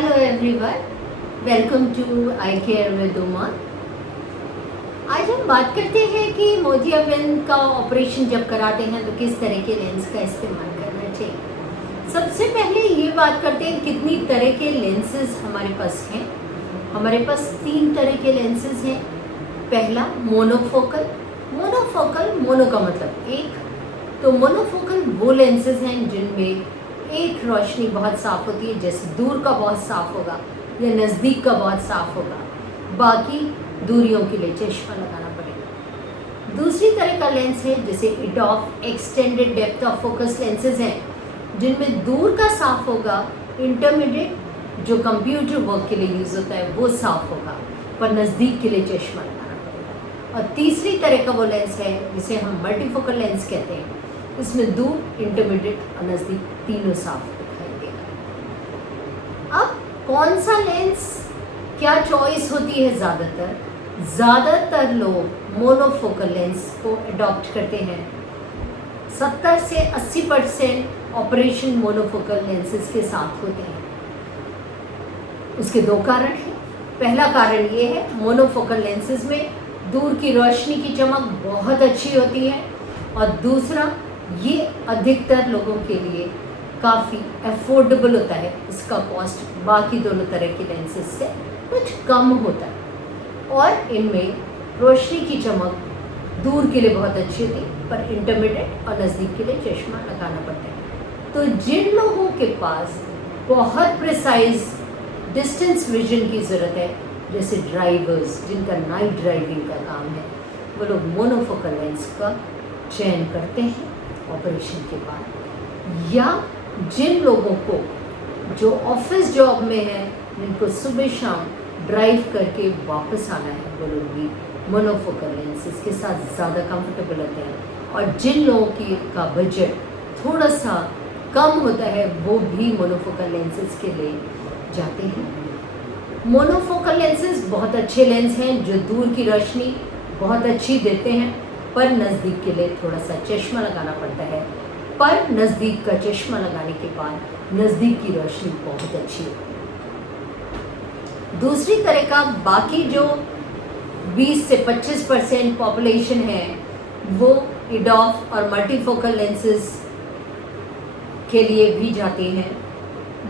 Hello everyone, welcome to eye care with Uma. आज हम बात करते हैं कि मोतियाबिंद का ऑपरेशन जब कराते हैं तो किस तरह के लेंस का इस्तेमाल करना चाहिए। सबसे पहले ये बात करते हैं कितनी तरह के लेंसेज हमारे पास हैं। हमारे पास 3 तरह के लेंसेज हैं। पहला मोनोफोकल। मोनो का मतलब एक, तो मोनोफोकल वो लेंसेज हैं जिनमें एक रोशनी बहुत साफ होती है, जैसे दूर का बहुत साफ होगा या नज़दीक का बहुत साफ होगा, बाकी दूरियों के लिए चश्मा लगाना पड़ेगा। दूसरी तरह का लेंस है जैसे EDOF extended depth of focus lenses हैं, जिनमें दूर का साफ होगा, इंटरमीडिएट जो कंप्यूटर वर्क के लिए यूज़ होता है वो साफ होगा, पर नज़दीक के लिए चश्मा लगाना पड़ेगा। और तीसरी तरह का वो लेंस है जिसे हम मल्टीफोकल लेंस कहते हैं। इसमें दूर, इंटरमीडिएट और नज़दीक तीनों साफ दिखाई देगा। अब कौन सा लेंस क्या चॉइस होती है? ज़्यादातर लोग मोनोफोकल लेंस को अडॉप्ट करते हैं। 70 से 80% ऑपरेशन मोनोफोकल लेंसेज के साथ होते हैं। उसके 2 कारण हैं। पहला कारण ये है, मोनोफोकल लेंसेज में दूर की रोशनी की चमक बहुत अच्छी होती है, और दूसरा ये अधिकतर लोगों के लिए काफ़ी अफोर्डेबल होता है। इसका कॉस्ट बाकी दोनों तरह के लेंसेज से कुछ कम होता है, और इनमें रोशनी की चमक दूर के लिए बहुत अच्छी होती है, पर इंटरमीडिएट और नज़दीक के लिए चश्मा लगाना पड़ता है। तो जिन लोगों के पास बहुत प्रिसाइज डिस्टेंस विजन की ज़रूरत है, जैसे ड्राइवर्स जिनका नाइट ड्राइविंग का काम है, वो लोग मोनोफोकल लेंस का चयन करते हैं ऑपरेशन के बाद। या जिन लोगों को जो ऑफिस जॉब में है, जिनको सुबह शाम ड्राइव करके वापस आना है, वो लोग भी मोनोफोकल लेंसेज के साथ ज़्यादा कंफर्टेबल होते हैं। और जिन लोगों की का बजट थोड़ा सा कम होता है, वो भी मोनोफोकल लेंसेज के लिए जाते हैं। मोनोफोकल लेंसेज बहुत अच्छे लेंस हैं जो दूर की रोशनी बहुत अच्छी देते हैं, पर नज़दीक के लिए थोड़ा सा चश्मा लगाना पड़ता है। पर नज़दीक का चश्मा लगाने के बाद नज़दीक की रोशनी बहुत अच्छी है। दूसरी तरह का बाकी जो 20 से 25% पॉपुलेशन है, वो EDOF और मल्टीफोकल लेंसेज के लिए भी जाते हैं।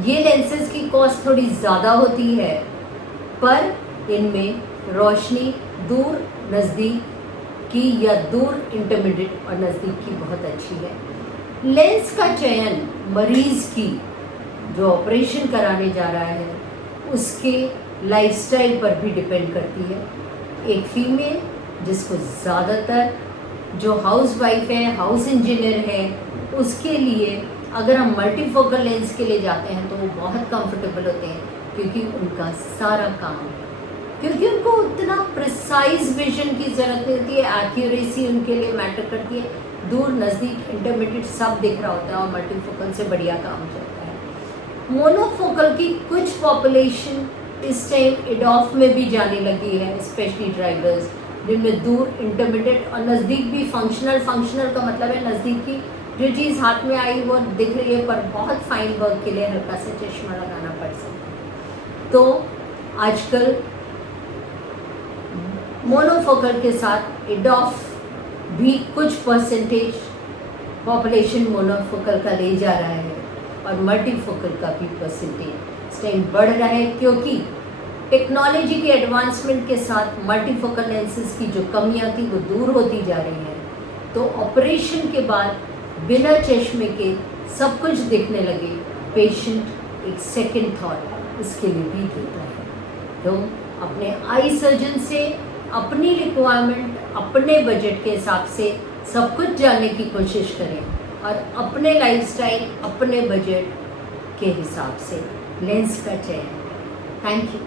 ये लेंसेज की कॉस्ट थोड़ी ज़्यादा होती है, पर इनमें रोशनी दूर नज़दीक की या दूर इंटरमीडिएट और नज़दीक की बहुत अच्छी है। लेंस का चयन मरीज़ की जो ऑपरेशन कराने जा रहा है उसके लाइफस्टाइल पर भी डिपेंड करती है। एक फीमेल जिसको ज़्यादातर जो हाउसवाइफ है, हाउस इंजीनियर है, उसके लिए अगर हम मल्टीफोकल लेंस के लिए जाते हैं तो वो बहुत कंफर्टेबल होते हैं, क्योंकि उनका सारा काम, क्योंकि उनको उतना प्रिसाइज विजन की ज़रूरत नहीं होती है, एक्यूरेसी उनके लिए मैटर करती है। दूर, नज़दीक, इंटरमीडिएट सब दिख रहा होता है, और मल्टीफोकल से बढ़िया काम चलता है। मोनोफोकल की कुछ पॉपुलेशन इस टाइम EDOF में भी जाने लगी है, स्पेशली ड्राइवर्स जिनमें दूर, इंटरमीडिएट और नज़दीक भी फंक्शनल का मतलब है नज़दीक की जो चीज़ हाथ में आई वो दिख रही है, पर बहुत फाइन वर्क के लिए हल्का सा चश्मा लगाना पड़ सकता है। तो आजकल मोनोफोकल के साथ EDOF भी कुछ परसेंटेज पॉपुलेशन मोनोफोकल का ले जा रहा है, और मल्टीफोकल का भी परसेंटेज इस टाइम बढ़ रहा है, क्योंकि टेक्नोलॉजी के एडवांसमेंट के साथ मल्टीफोकल लेंसेज की जो कमियां थी वो दूर होती जा रही हैं। तो ऑपरेशन के बाद बिना चश्मे के सब कुछ दिखने लगे, पेशेंट एक सेकंड थॉट इसके लिए भी देता है। तो अपने आई सर्जन से अपनी रिक्वायरमेंट, अपने बजट के हिसाब से सब कुछ जानने की कोशिश करें, और अपने लाइफस्टाइल, अपने बजट के हिसाब से लेंस का चयन। Thank you.